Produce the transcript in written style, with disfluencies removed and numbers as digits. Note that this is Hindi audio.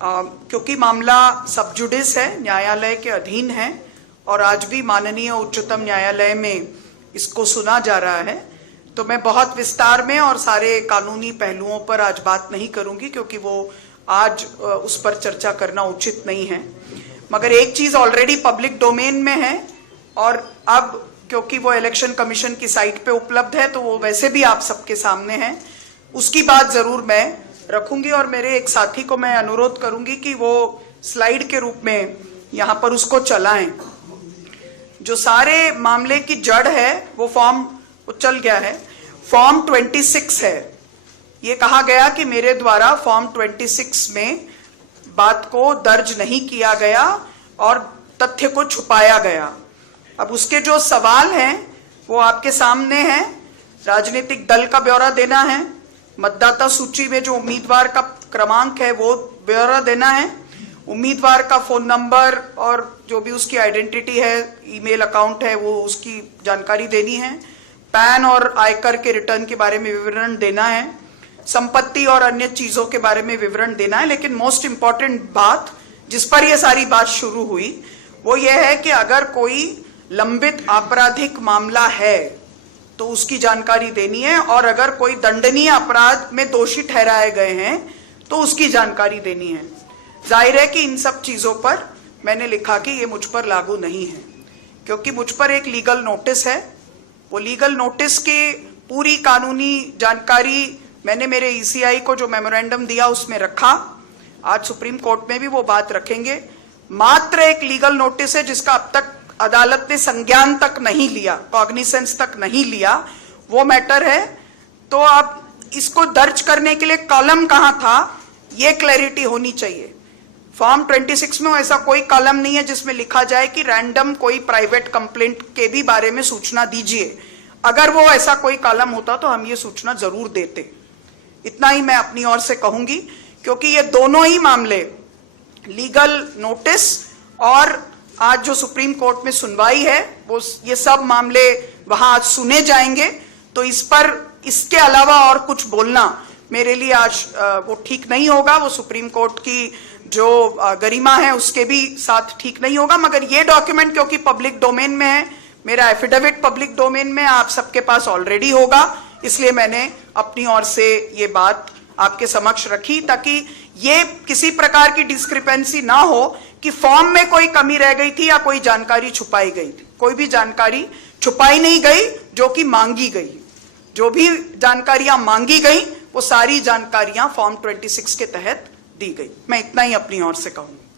क्योंकि मामला सब जुडिस है, न्यायालय के अधीन है और आज भी माननीय उच्चतम न्यायालय में इसको सुना जा रहा है, तो मैं बहुत विस्तार में और सारे कानूनी पहलुओं पर आज बात नहीं करूंगी क्योंकि वो आज उस पर चर्चा करना उचित नहीं है। मगर एक चीज ऑलरेडी पब्लिक डोमेन में है और अब क्योंकि वो इलेक्शन कमीशन की साइट पे उपलब्ध है तो वो वैसे भी आप सबके सामने है, उसकी बात जरूर मैं रखूंगी और मेरे एक साथी को मैं अनुरोध करूंगी कि वो स्लाइड के रूप में यहाँ पर उसको चलाएं। जो सारे मामले की जड़ है वो फॉर्म चल गया है, फॉर्म 26 है। ये कहा गया कि मेरे द्वारा फॉर्म 26 में बात को दर्ज नहीं किया गया और तथ्य को छुपाया गया। अब उसके जो सवाल हैं वो आपके सामने हैं। राजनीतिक दल का ब्यौरा देना है, मतदाता सूची में जो उम्मीदवार का क्रमांक है वो ब्यौरा देना है, उम्मीदवार का फोन नंबर और जो भी उसकी आइडेंटिटी है, ईमेल अकाउंट है, वो उसकी जानकारी देनी है, पैन और आयकर के रिटर्न के बारे में विवरण देना है, संपत्ति और अन्य चीजों के बारे में विवरण देना है। लेकिन मोस्ट इंपॉर्टेंट बात जिस पर यह सारी बात शुरू हुई वो ये है कि अगर कोई लंबित आपराधिक मामला है तो उसकी जानकारी देनी है और अगर कोई दंडनीय अपराध में दोषी ठहराए गए हैं तो उसकी जानकारी देनी है। जाहिर है कि इन सब चीजों पर मैंने लिखा कि ये मुझ पर लागू नहीं है क्योंकि मुझ पर एक लीगल नोटिस है। वो लीगल नोटिस की पूरी कानूनी जानकारी मैंने मेरे ईसीआई को जो मेमोरेंडम दिया उसमें रखा। आज सुप्रीम कोर्ट में भी वो बात रखेंगे। मात्र एक लीगल नोटिस है जिसका अब तक अदालत ने संज्ञान तक नहीं लिया, कॉग्निसेंस तक नहीं लिया, वो मैटर है। तो अब इसको दर्ज करने के लिए कॉलम कहां था ये क्लैरिटी होनी चाहिए। फॉर्म 26 में ऐसा कोई कॉलम नहीं है जिसमें लिखा जाए कि रैंडम कोई प्राइवेट कंप्लेंट के भी बारे में सूचना दीजिए। अगर वो ऐसा कोई कॉलम होता तो हम ये सूचना जरूर देते। इतना ही मैं अपनी ओर से कहूंगी क्योंकि ये दोनों ही मामले, लीगल नोटिस और आज जो सुप्रीम कोर्ट में सुनवाई है, वो ये सब मामले वहां आज सुने जाएंगे। तो इस पर इसके अलावा और कुछ बोलना मेरे लिए आज वो ठीक नहीं होगा। वो सुप्रीम कोर्ट की जो गरिमा है उसके भी साथ ठीक नहीं होगा। मगर ये डॉक्यूमेंट क्योंकि पब्लिक डोमेन में है, मेरा एफिडेविट पब्लिक डोमेन में आप सबके पास ऑलरेडी होगा, इसलिए मैंने अपनी ओर से ये बात आपके समक्ष रखी ताकि ये किसी प्रकार की डिस्क्रिपेंसी ना हो कि फॉर्म में कोई कमी रह गई थी या कोई जानकारी छुपाई गई थी। कोई भी जानकारी छुपाई नहीं गई जो कि मांगी गई। जो भी जानकारियां मांगी गई वो सारी जानकारियां फॉर्म 26 के तहत दी गई। मैं इतना ही अपनी ओर से कहूंगा।